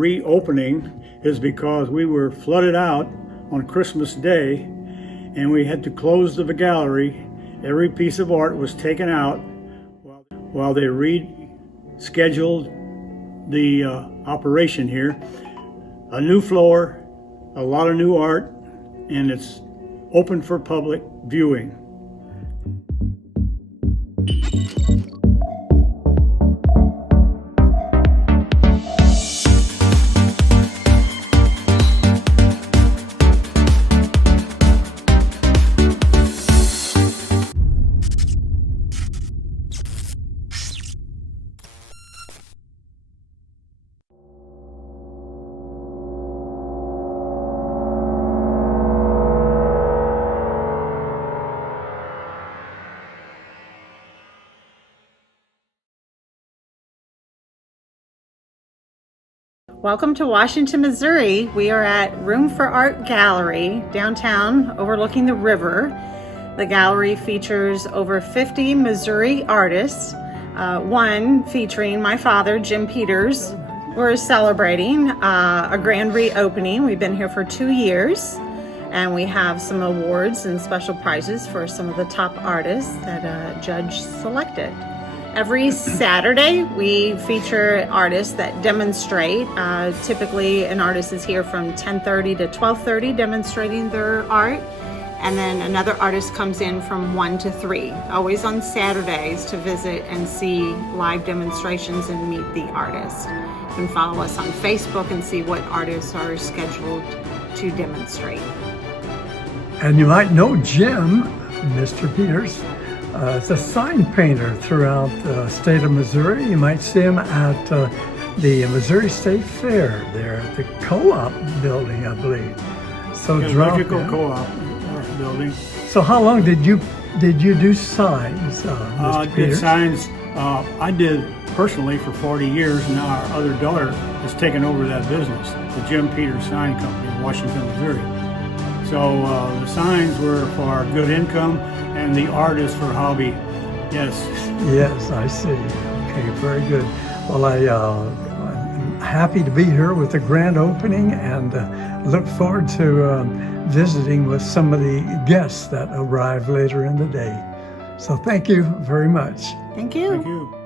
reopening is because we were flooded out on Christmas Day and we had to close the gallery. Every piece of art was taken out while they rescheduled the operation here. A new floor, a lot of new art, and it's open for public viewing. Welcome to Washington, Missouri. We are at Room for Art Gallery, downtown, overlooking the river. The gallery features over 50 Missouri artists, one featuring my father, Jim Peters. We're celebrating a grand reopening. We've been here for 2 years, and we have some awards and special prizes for some of the top artists that a judge selected. Every Saturday, we feature artists that demonstrate. Typically, an artist is here from 10:30 to 12:30 demonstrating their art. And then another artist comes in from 1 to 3, always on Saturdays, to visit and see live demonstrations and meet the artist. You can follow us on Facebook and see what artists are scheduled to demonstrate. And you might know Jim, Mr. Peters. Is a sign painter throughout the state of Missouri. You might see him at the Missouri State Fair there at the co-op building, I believe. So Electrical co-op building. So how long did you do signs, Mr. Did Peters? signs. I did personally for 40 years. Now our other daughter has taken over that business, the Jim Peters Sign Company in Washington, Missouri. So the signs were for good income, and the art is for hobby. Yes. Yes, I see. Okay, very good. Well, I'm happy to be here with the grand opening, and look forward to visiting with some of the guests that arrive later in the day. So thank you very much. Thank you. Thank you.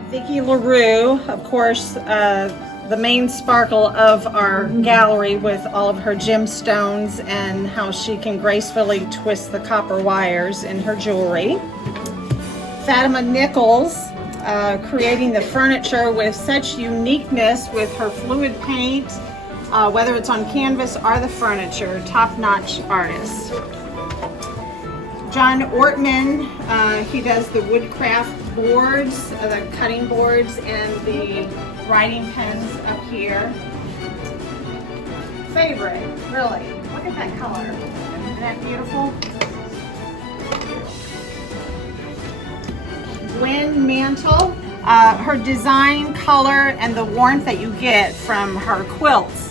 Vicki LaRue, of course, the main sparkle of our gallery with all of her gemstones and how she can gracefully twist the copper wires in her jewelry. Fatima Nichols, creating the furniture with such uniqueness with her fluid paint, whether it's on canvas or the furniture, top-notch artist. John Ortman, he does the woodcraft boards, the cutting boards, and the writing pens up here. Favorite, really. Look at that color. Isn't that beautiful? Gwen Mantle, her design, color, and the warmth that you get from her quilts.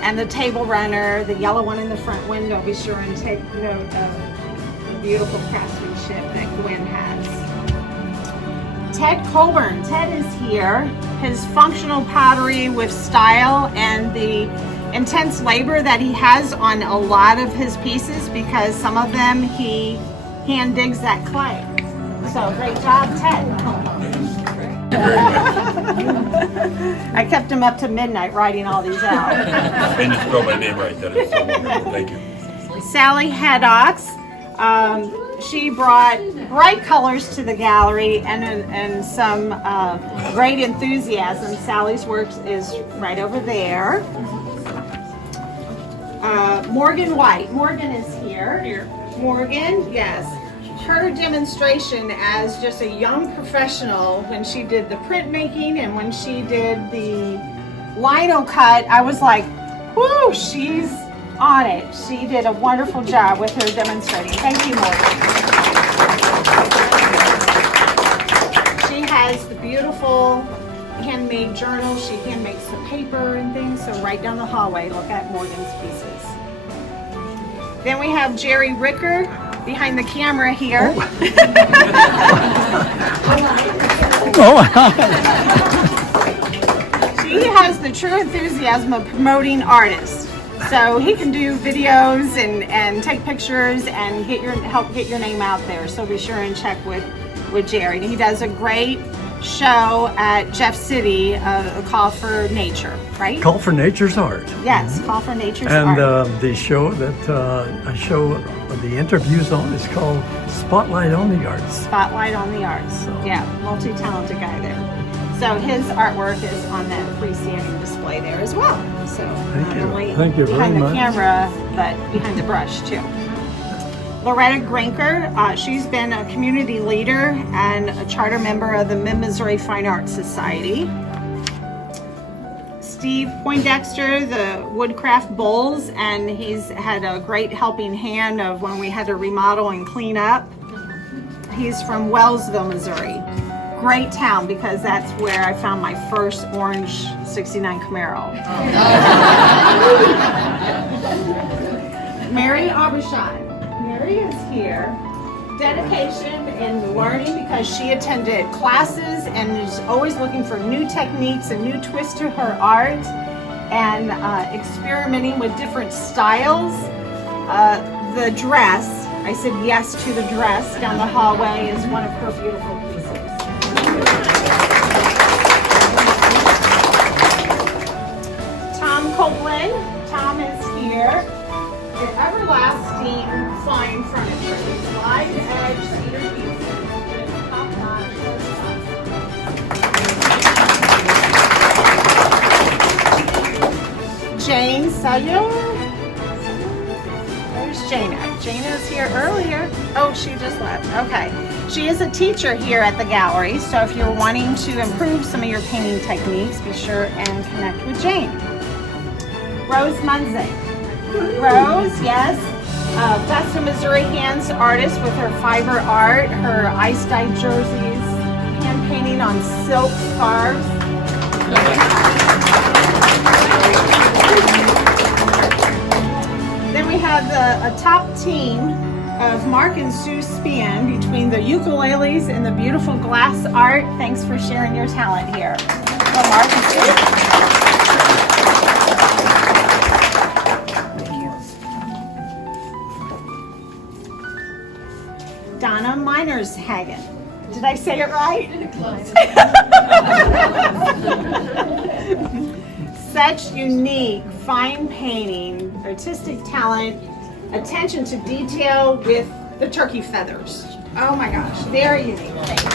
And the table runner, the yellow one in the front window, be sure and take note of the beautiful craftsmanship that Gwen has. Ted Colburn, Ted is here. His functional pottery with style and the intense labor that he has on a lot of his pieces, because some of them he hand digs that clay. So great job, Ted. I kept him up to midnight writing all these out. And you spelled my name right. That is so wonderful. Thank you. Sally Haddox, she brought bright colors to the gallery and some great enthusiasm. Sally's work is right over there. Morgan White. Morgan is here. Morgan, yes. Her demonstration as just a young professional when she did the printmaking and when she did the lino cut, I was like, whoo, she's on it. She did a wonderful job with her demonstrating. Thank you, Morgan. She has the beautiful handmade journal. She hand makes the paper and things. So right down the hallway, look at Morgan's pieces. Then we have Jerry Ricker behind the camera here. She has the true enthusiasm of promoting artists. So he can do videos and take pictures and help get your name out there. So be sure and check with Jerry. He does a great show at Jeff City, a Call for Nature, right? Call for Nature's Art. Yes, Call for Nature's And Art. the show that I show the interviews on is called Spotlight on the Arts. Spotlight on the Arts. Yeah, multi-talented guy there. So his artwork is on that freestanding display there as well. So Thank you. only Thank you very behind the much. camera, but behind the brush too. Loretta Grinker, she's been a community leader and a charter member of the Mid-Missouri Fine Arts Society. Steve Poindexter, the woodcraft bowls, and he's had a great helping hand of when we had to remodel and clean up. He's from Wellsville, Missouri. Great town because that's where I found my first orange 69 Camaro. Mary Aubuchon. Mary is here. Dedication and learning because she attended classes and is always looking for new techniques and new twists to her art and experimenting with different styles. The dress, I said yes to the dress down the hallway, is one of her beautiful pieces. Tom Copeland. Tom is here. The everlasting fine furniture. These live edge cedar pieces. Top notch. Jane Cellular. Where's Jana? Jana's here earlier. Oh, she just left. Okay. She is a teacher here at the gallery, so if you're wanting to improve some of your painting techniques, be sure and connect with Jane. Rose Munzing. Rose, yes. Best of Missouri Hands artist with her fiber art, her ice-dyed jerseys, hand painting on silk scarves. Then we have a top team of Mark and Sue Spian between the ukuleles and the beautiful glass art. Thanks for sharing your talent here. So Mark and Sue. Donna Minershagen. Did I say it right? Such unique, fine painting, artistic talent, attention to detail with the turkey feathers. Oh my gosh, very unique. Thank you.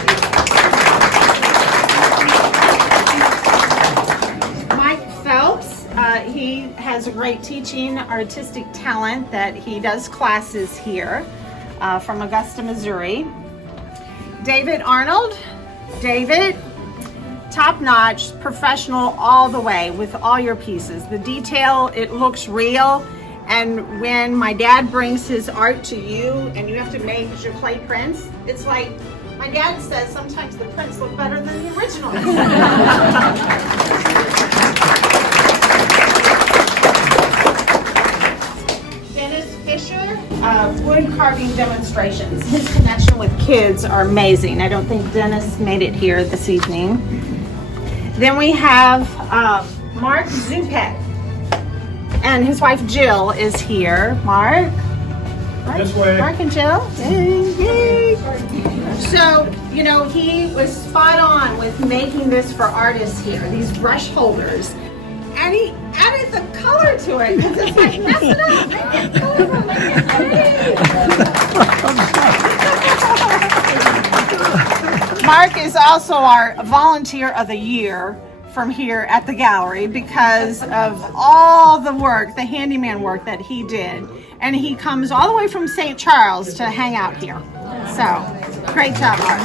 Mike Phelps, he has a great teaching artistic talent that he does classes here from Augusta, Missouri. David Arnold. David, top-notch, professional all the way with all your pieces. The detail, it looks real. And when my dad brings his art to you and you have to make your clay prints, it's like, my dad says sometimes the prints look better than the originals. Dennis Fisher, wood carving demonstrations. His connection with kids are amazing. I don't think Dennis made it here this evening. Then we have Mark Zupek, and his wife Jill is here. Mark? This way. Mark and Jill? Yay. So, you know, he was spot on with making this for artists here, these brush holders. And he added the color to it. It's just like, mess it up, make it colorful, make it pretty. Mark is also our volunteer of the year from here at the gallery because of all the work, the handyman work that he did. And he comes all the way from St. Charles to hang out here. So, great job, Mark.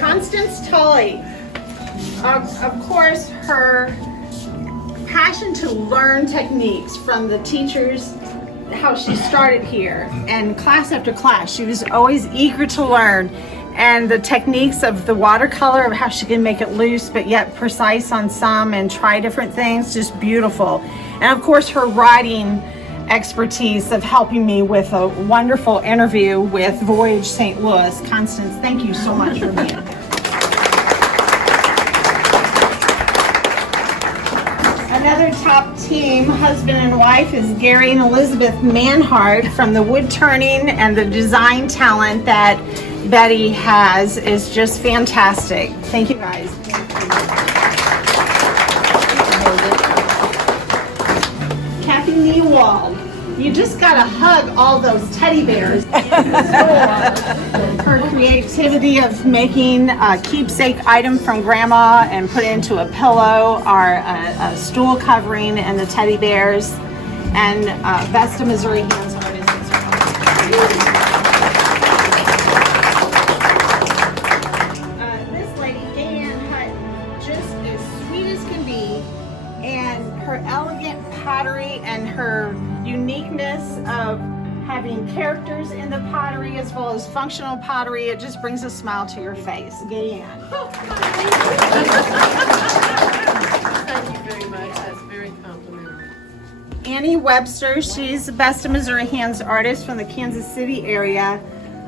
Constance Tully. Of course, her passion to learn techniques from the teachers, how she started here, and class after class, she was always eager to learn. And the techniques of the watercolor, of how she can make it loose but yet precise on some and try different things, just beautiful. And of course, her writing expertise of helping me with a wonderful interview with Voyage St. Louis. Constance, thank you so much for being here. Another top team, husband and wife, is Gary and Elizabeth Manhart from the wood turning, and the design talent that Betty has is just fantastic. Thank you guys. Kathy Newald, you just gotta hug all those teddy bears in the store. Her creativity of making a keepsake item from grandma and put it into a pillow, or a stool covering, and the teddy bears, and Vesta, Missouri Hands Artists. Pottery and her uniqueness of having characters in the pottery as well as functional pottery, it just brings a smile to your face. Gayanne. Thank you very much. That's very complimentary. Annie Webster, she's the Best of Missouri Hands artist from the Kansas City area.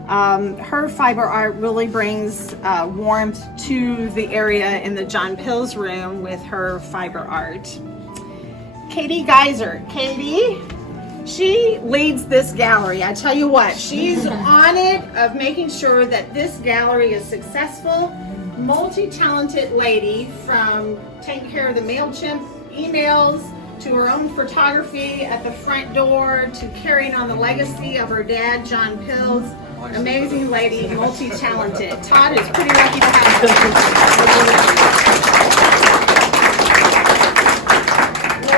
Her fiber art really brings warmth to the area in the John Pills room with her fiber art. Katie Geiser. Katie, she leads this gallery. I tell you what, she's on it of making sure that this gallery is successful. Multi-talented lady, from taking care of the MailChimp emails to her own photography at the front door to carrying on the legacy of her dad, John Pills. Amazing lady, multi-talented. Todd is pretty lucky to have her.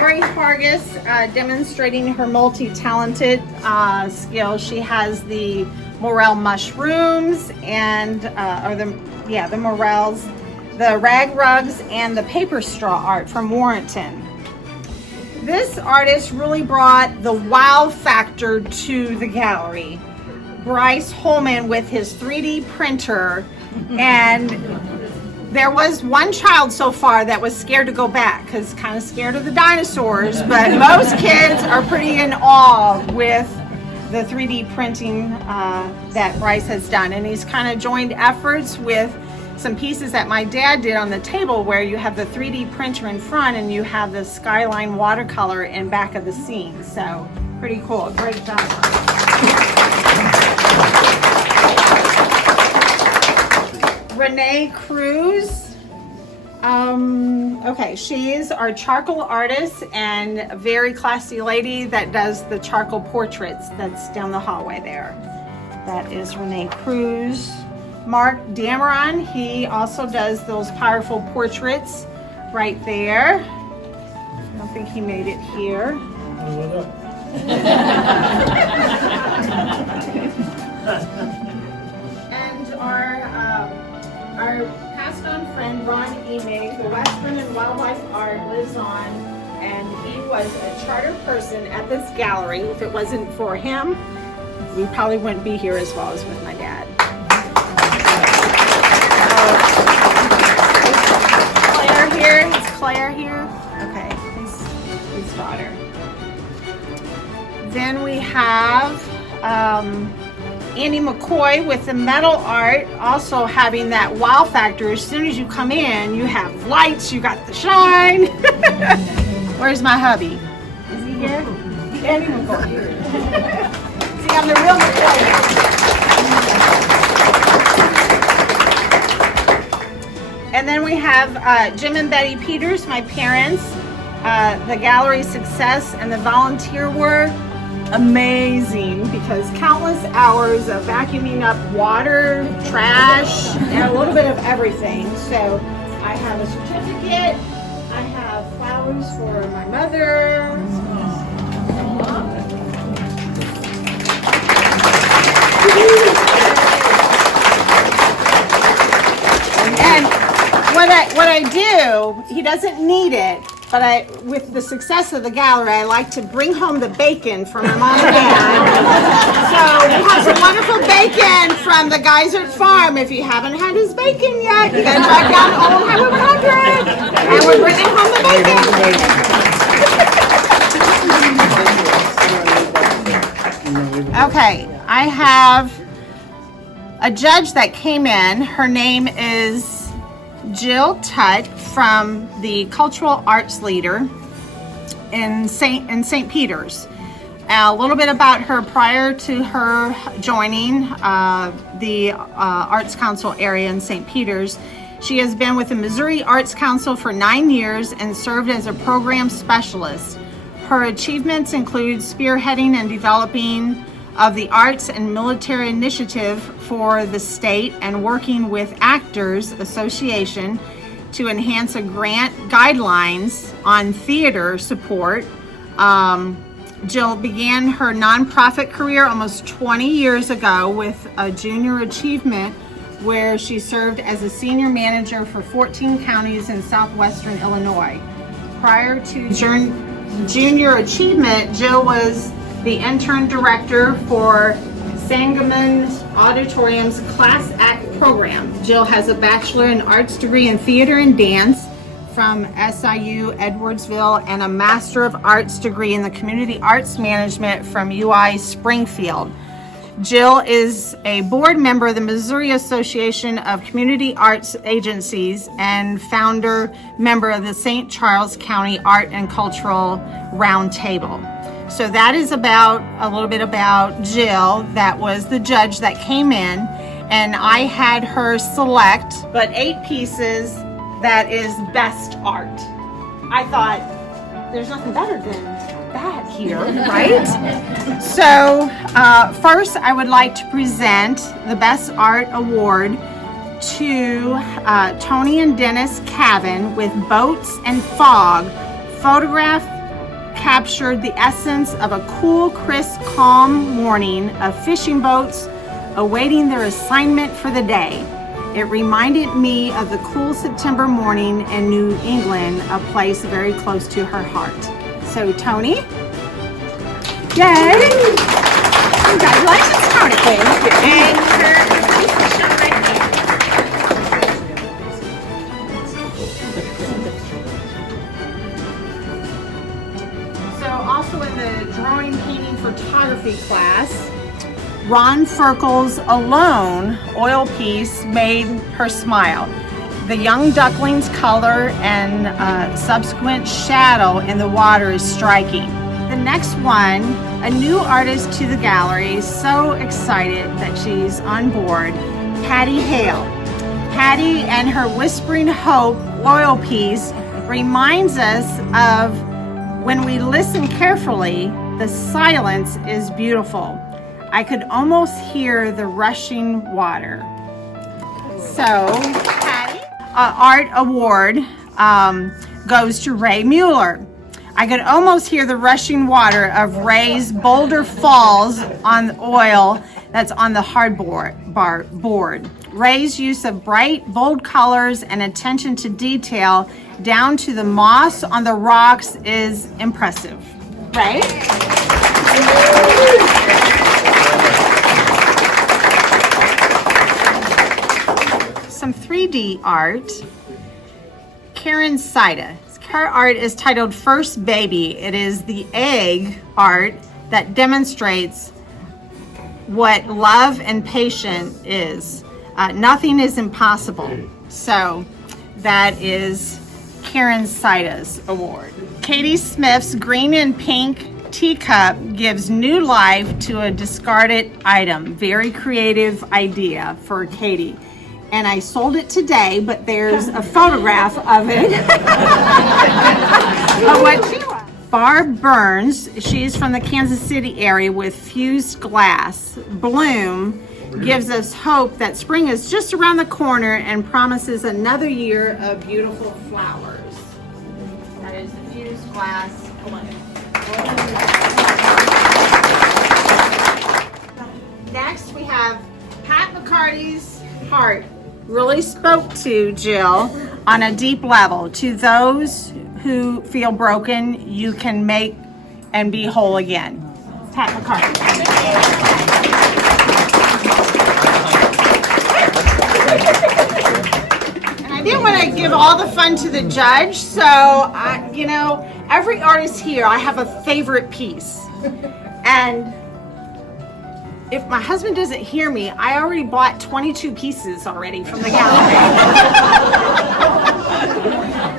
Lori Hargis, demonstrating her multi-talented skills. She has the morel mushrooms and, the morels, the rag rugs, and the paper straw art from Warrenton. This artist really brought the wow factor to the gallery. Bryce Holman with his 3D printer, and there was one child so far that was scared to go back because kind of scared of the dinosaurs, but most kids are pretty in awe with the 3D printing that Bryce has done. And he's kind of joined efforts with some pieces that my dad did on the table, where you have the 3D printer in front and you have the skyline watercolor in back of the scene. So pretty cool. Great job. Renee Cruz. Okay, she is our charcoal artist and a very classy lady that does the charcoal portraits that's down the hallway there. That is Renee Cruz. Mark Dameron, he also does those powerful portraits right there. I don't think he made it here. And our passed on friend Ron Emig, the Western and Wildlife Art lives on, and he was a charter person at this gallery. If it wasn't for him, we probably wouldn't be here as well as with my dad. Claire here. Is Claire here? Okay, his daughter. Then we have Andy McCoy with the metal art, also having that wow factor. As soon as you come in, you have lights, you got the shine. Where's my hubby? Is he here? Andy McCoy. See, I'm the real McCoy. And then we have Jim and Betty Peters, my parents. The gallery success and the volunteer work, amazing, because countless hours of vacuuming up water, trash, and a little bit of everything. So I have a certificate, I have flowers for my mother. And what I do, he doesn't need it, but with the success of the gallery, I like to bring home the bacon from my mom and dad. So we have some wonderful bacon from the Geisert Farm. If you haven't had his bacon yet, you gotta drive down to Old Highway 100, and we're bringing home the bacon. Okay, I have a judge that came in. Her name is Jill Tutt from the Cultural Arts Leader in St. Peter's. A little bit about her prior to her joining the Arts Council area in St. Peter's. She has been with the Missouri Arts Council for 9 years and served as a program specialist. Her achievements include spearheading and developing of the Arts and Military Initiative for the state and working with Actors Association to enhance a grant guidelines on theater support. Jill began her nonprofit career almost 20 years ago with a junior achievement where she served as a senior manager for 14 counties in southwestern Illinois. Prior to junior achievement, Jill was the intern director for Sangamon Auditorium's Class Act program. Jill has a Bachelor in Arts degree in Theater and Dance from SIU Edwardsville and a Master of Arts degree in the Community Arts Management from UI Springfield. Jill is a board member of the Missouri Association of Community Arts Agencies and founder member of the St. Charles County Art and Cultural Roundtable. So that is a little bit about Jill. That was the judge that came in, and I had her select but 8 pieces that is best art. I thought there's nothing better than that here, right? So first I would like to present the Best Art Award to Tony and Dennis Cavan with Boats and Fog. Photograph captured the essence of a cool, crisp, calm morning of fishing boats awaiting their assignment for the day. It reminded me of the cool September morning in New England, a place very close to her heart. So, Tony. Yay! Congratulations, Tony. Thank you. And her piece is shown right here. So, also in the drawing, painting, photography class, Ron Ferkel's Alone oil piece made her smile. The young duckling's color and subsequent shadow in the water is striking. The next one, a new artist to the gallery, so excited that she's on board, Patty Hale. Patty and her Whispering Hope oil piece reminds us of when we listen carefully, the silence is beautiful. I could almost hear the rushing water. So, Patty, art award goes to Ray Mueller. I could almost hear the rushing water of Ray's Boulder Falls on oil that's on the board. Ray's use of bright, bold colors and attention to detail down to the moss on the rocks is impressive. Ray? Some 3D art. Karen Saida. Her art is titled First Baby. It is the egg art that demonstrates what love and patience is. Nothing is impossible. So that is Karen Saida's award. Katie Smith's green and pink teacup gives new life to a discarded item. Very creative idea for Katie. And I sold it today, but there's a photograph of it. Of what she was. Barb Burns, she's from the Kansas City area with fused glass. Bloom gives us hope that spring is just around the corner and promises another year of beautiful flowers. That is the fused glass balloon. Next we have Pat McCarty's heart really spoke to Jill on a deep level. To those who feel broken, you can make and be whole again. Pat McCarty. And I didn't want to give all the fun to the judge, so every artist here, I have a favorite piece. And if my husband doesn't hear me, I already bought 22 pieces already from the gallery.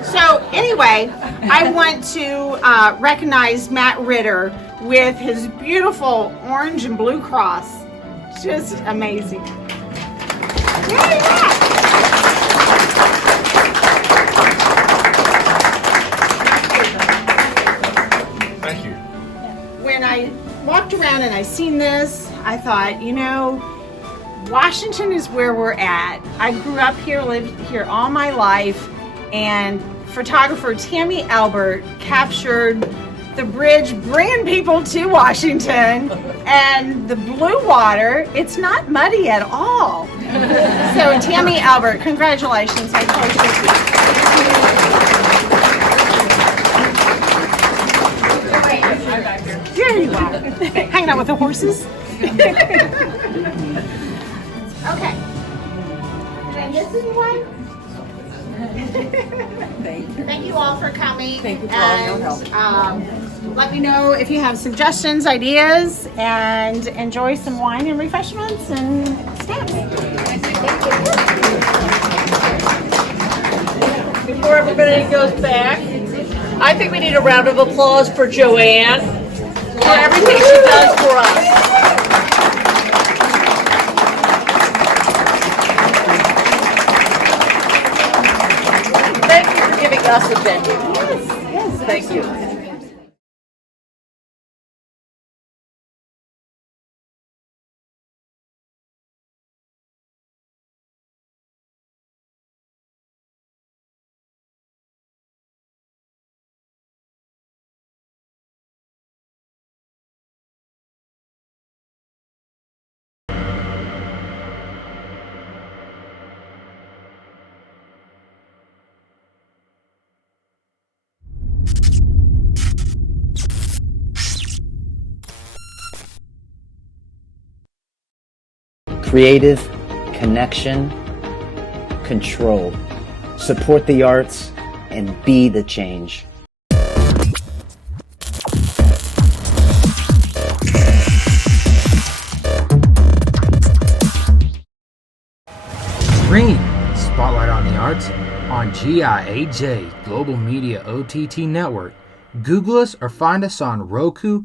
So anyway, I want to recognize Matt Ritter with his beautiful orange and blue cross. Just amazing. Yay, Matt! Thank you. When I walked around and I seen this, I thought, Washington is where we're at. I grew up here, lived here all my life, and photographer Tammy Albert captured the bridge bringing people to Washington, and the blue water, it's not muddy at all. So Tammy Albert, congratulations. I told you. Here you are, hanging out with the horses. Okay. And this is one. Thank you all for coming. Thank you for all your help. Let me know if you have suggestions, ideas, and enjoy some wine and refreshments and stamps. Before everybody goes back, I think we need a round of applause for Joanne for everything she does for us. Thank you for giving us a venue. Yes, Thank you. Creative, connection, control. Support the arts and be the change. Green Spotlight on the Arts on GIAJ Global Media OTT Network. Google us or find us on Roku,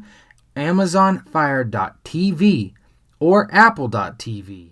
Amazon Fire.tv, or Apple.tv.